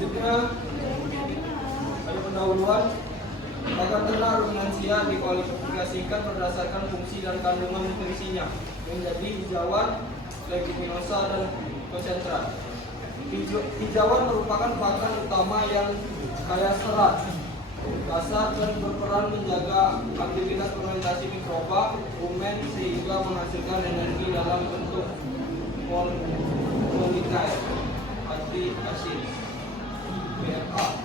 Selanjutnya ada pendahuluan. Pakan ternak ruminansia dikualifikasikan berdasarkan fungsi dan kandungan nutrisinya menjadi hijauan, leguminosa, dan konsentrat. Hijauan merupakan pakan utama yang kaya serat dasar dan berperan menjaga aktivitas fermentasi mikroba rumen sehingga menghasilkan energi dalam bentuk mononuklei fatty acid BFA.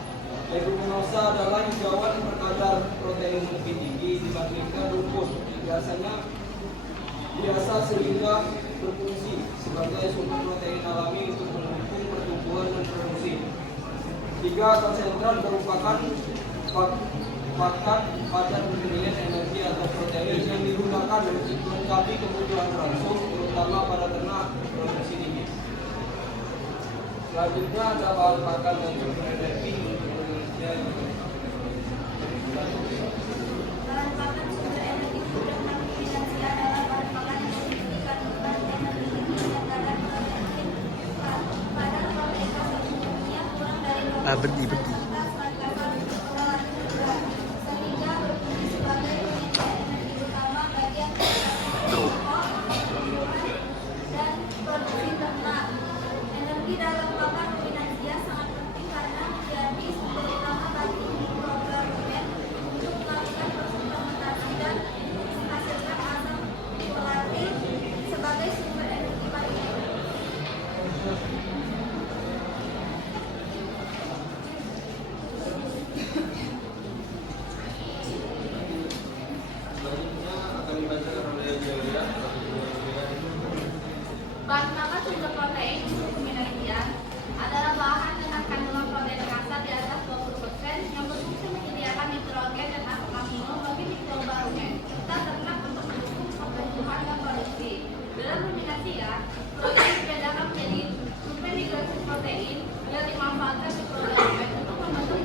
Leguminosa adalah hijauan berkadar protein lebih tinggi dibandingkan rumput, biasa sehingga berfungsi sebagai sumber protein alami untuk mendukung pertumbuhan dan produksi. 3. Konsentrat merupakan pakan padat nutrien, energi atau protein yang digunakan untuk melengkapi kebutuhan ransum, terutama pada ternak produksi tinggi. Selanjutnya ada bahan pakan dan sumber energi untuk manusia. Bahan pakan sumber energi produk ruminansia adalah bahan pakan yang memiliki kandungan energi tinggi dan kadar protein pada protein konsumsinya kurang dari 20%. Sehingga berfungsi sebagai penyedia energi utama bagian pokok, dan produksi ternak. Energi dalam pakan ruminansia sangat penting karena menjadi sumber utama bagi mikroba rumen untuk melakukan proses fermentasi dan menghasilkan asam folatil sebagai sumber energi lainnya. Selanjutnya akan dibacakan oleh Julia. Bahan pakan sumber protein untuk ruminansia adalah bahan dengan kandungan protein kasar di atas 20% yang berfungsi menyediakan nitrogen dan asam amino bagi mikroba rumen serta ternak untuk mendukung pertumbuhan dan produksi. Dalam ruminansia, protein dibedakan menjadi rumen-hidrosis protein yang dimanfaatkan mikroba rumen untuk membentuk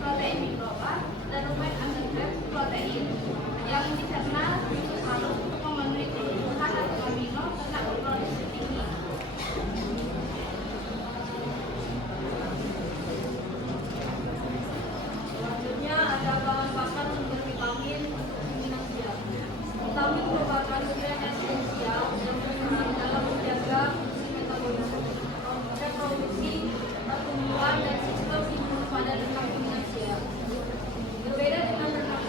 protein mikroba dan rumen underfed protein yang dicerna usus halus untuk memenuhi kebutuhan asam amino ternak berproduksi tinggi. Selanjutnya ada bahan pakan sumber vitamin untuk ruminansia. Vitamin merupakan nutrien esensial yang berperan dalam menjaga fungsi metabolisme, reproduksi, pertumbuhan, dan sistem imun pada ternak ruminansia. Berbeda dengan ternak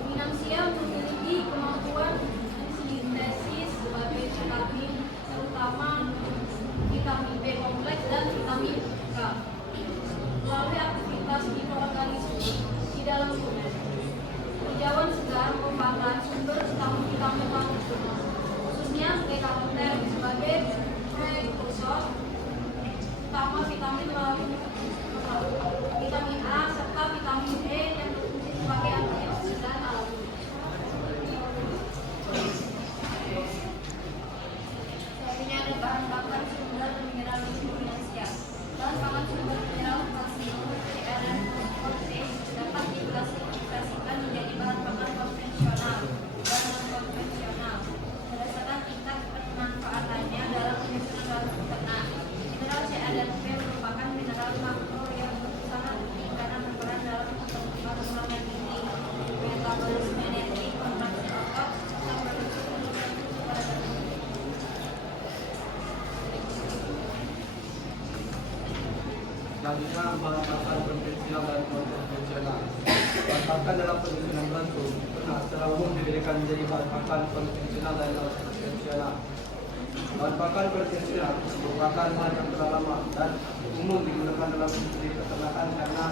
ruminansia memiliki kemampuan sintesis sebagai vitamin, terutama vitamin B kompleks dan vitamin K, melalui aktivitas mikroorganisme di dalam rumen. Hijauan segar merupakan sumber vitamin fungsional, khususnya beta-karoten sebagai prekursor utama vitamin vitamin A serta vitamin E yang berfungsi sebagai antioksidan alami. Selanjutnya ada bahan pakan sumber mineral ruminansia. Bahan pakan sumber mineral kalsium, iron, fosfat dapat diklasifikasikan menjadi bahan pakan konvensional dan non-konvensional berdasarkan tingkat pemanfaatannya dalam penyusunan bahan ternak. Mineral C dan B merupakan mineral makro yang sangat penting karena berperan dalam pengembangan tinggi, metabolisme energi, kontraksi otot, serta produksi kebutuhan tubuh pada ternak. Selanjutnya bahan pakan konvensional dan non-konvensional. Bahan pakan dalam penyusunan ransum ternak secara umum dibedakan menjadi bahan pakan konvensional dan non-konvensional. Bahan pakan konvensional merupakan bahan yang telah lama dan umum digunakan dalam industri peternakan karena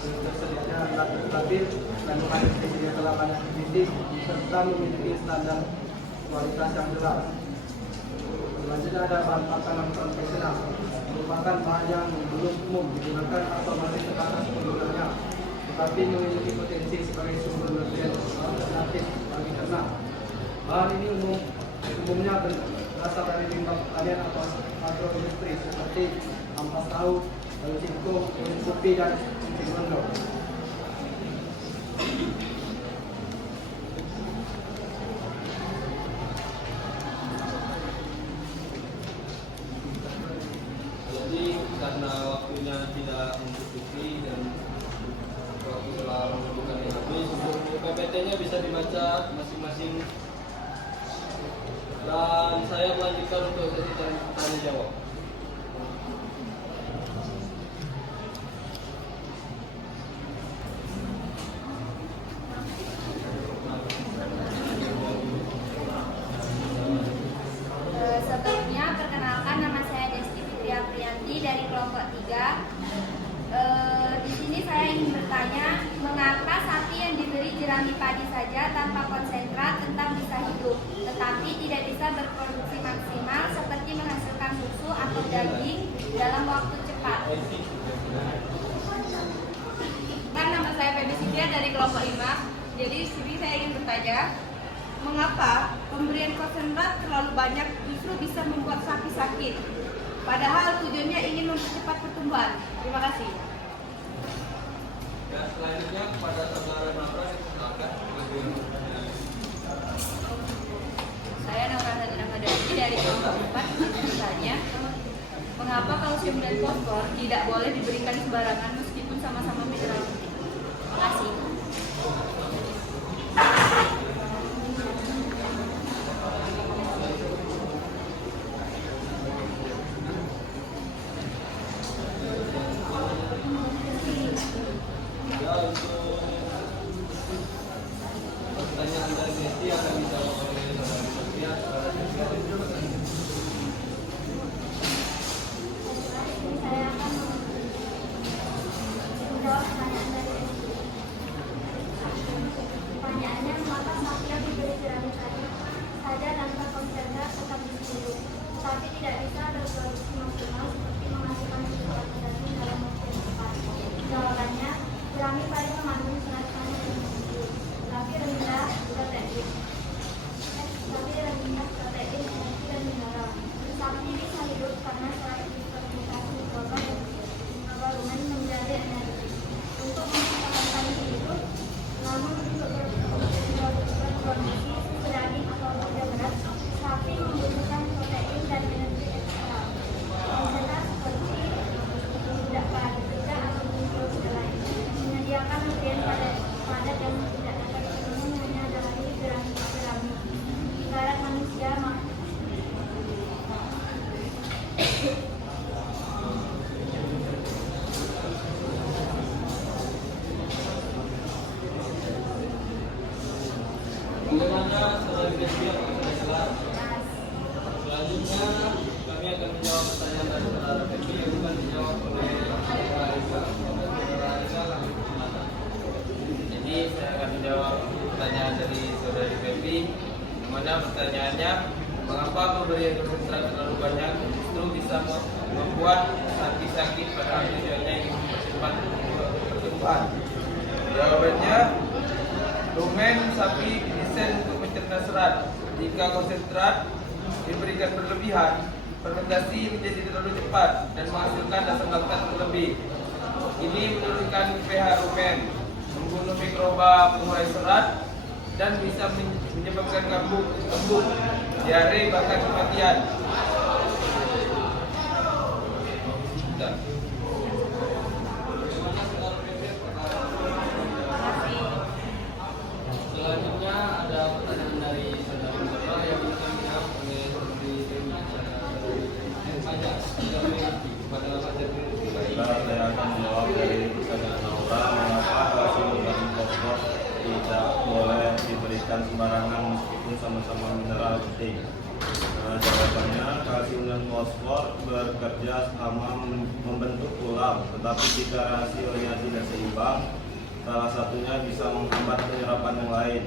tersedianya relatif stabil, kandungan nutrisinya telah banyak dididik serta memiliki standar kualitas yang jelas. Selanjutnya ada bahan pakan non konvensional, merupakan bahan yang belum umum digunakan atau masih terbatas penggunanya, tetapi memiliki potensi sebagai sumber nutrien alternatif bagi ternak. Bahan ini umumnya berasal dari limbah pertanian atau agroindustri seperti ampas tahu, lalu singkong, kopi, dan cipondo. Jadi karena waktunya tidak mencukupi dan waktu telah menentukan yang habis, untuk PPT-nya bisa dibaca masing-masing. Dan saya melanjutkan untuk sesi tanya jawab. Sebelumnya, perkenalkan, nama saya Desti Fitria Priyanti dari kelompok 3. Di sini saya ingin bertanya, mengapa sapi yang diberi jerami padi saja tanpa konsentrat tentang bisa hidup, tetapi tidak bisa berproduksi maksimal seperti menghasilkan susu atau daging dalam waktu cepat? Nama saya Feby Sitya dari kelompok 5. Jadi di sini saya ingin bertanya, mengapa pemberian konsentrat terlalu banyak justru bisa membuat sapi sakit? Padahal tujuannya ingin mempercepat pertumbuhan. Terima kasih. Dan selanjutnya kepada saudara Nabra dipersilakan. Saya Naura Hadina Madani dari kelompok 4. Bertanya, mengapa kalsium dan fosfor tidak boleh diberikan sembarangan meskipun sama-sama mineral penting? Terima kasih. Ya, untuk pertanyaan dari Desti akan dijawab oleh saudara Sofia. Saya akan menjawab pertanyaan dari Desti. Pertanyaannya, mengapa sapi yang diberi jerami tadi saja tanpa konsentrat tetap bisa hidup, tapi tidak bisa berproduksi maksimal seperti menghasilkan susu atau daging dalam waktu yang cepat? Jawabannya, jerami padi mengandung serat panas yang tinggi, tapi rendah protein, energi dan mineral. Sapi bisa hidup karena serat fermentasi mikroba rumen menjadi energi. Untuk menciptakan padi hidup, namun untuk berproduksi susu daging atau organ berat, sapi membutuhkan protein dan energi ekstra. Konsentrat seperti tidak atau lain menyediakan nutrien padat yang tidak dapat dipenuhi hanya dari jerami. Ibarat manusia, Bagaimana saudara Desti yang sudah jelas? Selanjutnya kami akan menjawab pertanyaan dari saudara Feby yang akan dijawab oleh saudara Aika. Saudara Aika kami persilakan. Jadi saya akan menjawab pertanyaan dari saudari Feby. Mana pertanyaannya, mengapa pemberian konsentrat terlalu banyak justru bisa membuat sapi sakit pada tujuannya ingin mempercepat pertumbuhan? Jawabannya, rumen sapi didesain untuk mencerna serat. Jika konsentrat diberikan berlebihan, fermentasi menjadi terlalu cepat dan menghasilkan asam laktat berlebih. Ini menurunkan pH rumen, membunuh mikroba pengurai serat, dan bisa menyebabkan kembung, diare, bahkan kematian. Sudah. Selanjutnya ada pertanyaan dari saudara Nabra yang akan dijawab oleh saudari Dewi. Pajak kepada Fajar Dewi. Baiklah, saya akan menjawab dari pertanyaan Naura, mengapa kalsium dan fosfor tidak boleh diberikan sembarangan meskipun sama-sama mineral penting. Jawabannya, kalsium dan fosfor bekerja sama membentuk tulang, tetapi jika rasionya tidak seimbang, salah satunya bisa menghambat penyerapan yang lain.